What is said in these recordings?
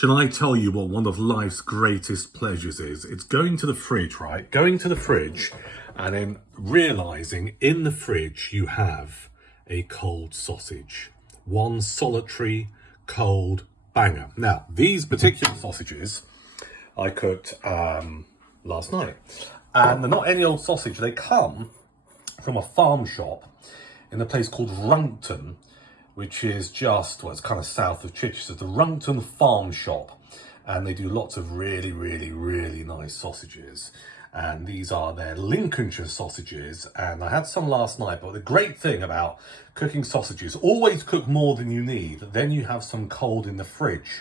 Shall I tell you what one of life's greatest pleasures is? It's going to the fridge, right? Going to the fridge and then realising in the fridge you have a cold sausage. One solitary cold banger. Now, these particular sausages I cooked last night. And they're not any old sausage. They come from a farm shop in a place called Runcton, which is just, well, it's kind of south of Chichester, the Runcton Farm Shop. And they do lots of really, really, really nice sausages. And these are their Lincolnshire sausages. And I had some last night, but the great thing about cooking sausages, always cook more than you need. Then you have some cold in the fridge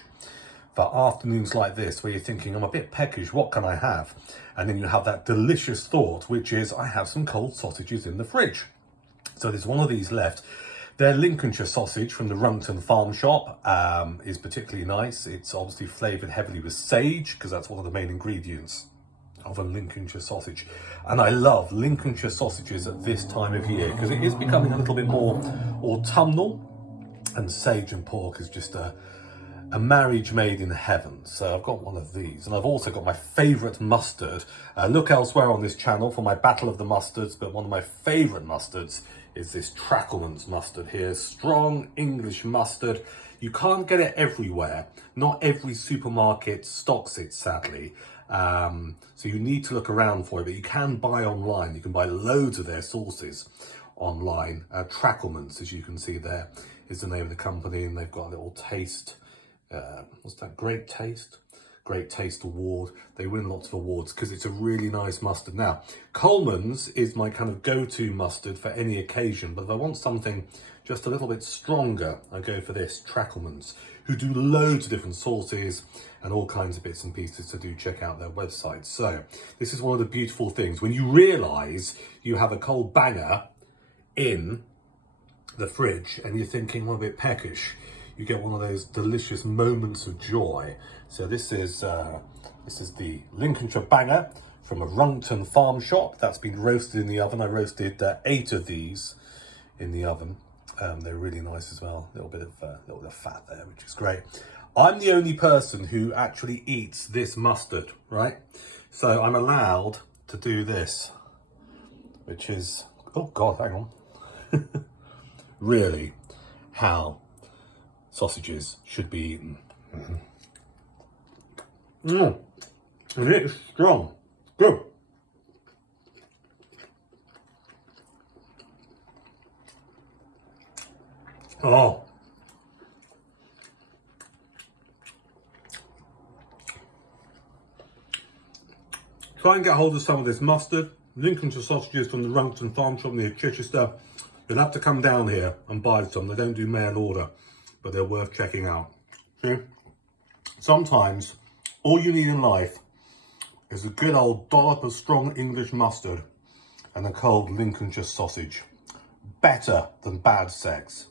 for afternoons like this, where you're thinking, I'm a bit peckish, what can I have? And then you have that delicious thought, which is, I have some cold sausages in the fridge. So there's one of these left. Their Lincolnshire sausage from the Runcton Farm Shop is particularly nice. It's obviously flavoured heavily with sage, because that's one of the main ingredients of a Lincolnshire sausage. And I love Lincolnshire sausages at this time of year, because it is becoming a little bit more autumnal, and sage and pork is just a marriage made in heaven. So I've got one of these, and I've also got my favourite mustard. Look elsewhere on this channel for my battle of the mustards, but one of my favourite mustards is this Trackleman's mustard here. Strong English mustard. You can't get it everywhere. Not every supermarket stocks it, sadly. So you need to look around for it, but you can buy online. You can buy loads of their sauces online. Trackleman's, as you can see there, is the name of the company, and they've got a little taste. What's that? Great Taste Award. They win lots of awards because it's a really nice mustard. Now, Coleman's is my kind of go-to mustard for any occasion, but if I want something just a little bit stronger, I go for this, Trackleman's, who do loads of different sauces and all kinds of bits and pieces, so do check out their website. So this is one of the beautiful things. When you realise you have a cold banger in the fridge and you're thinking, well, a bit peckish, you get one of those delicious moments of joy. So this is the Lincolnshire banger from a Runcton Farm Shop that's been roasted in the oven. I roasted 8 of these in the oven. They're really nice as well. A little bit of fat there, which is great. I'm the only person who actually eats this mustard, right? So I'm allowed to do this, which is, oh God, hang on. Really, how sausages should be eaten. And it's strong. Good. Oh. Try and get hold of some of this mustard. Lincolnshire sausages from the Runcton Farm Shop near Chichester. You'll have to come down here and buy some. They don't do mail order, but they're worth checking out. See? Sometimes all you need in life is a good old dollop of strong English mustard and a cold Lincolnshire sausage. Better than bad sex.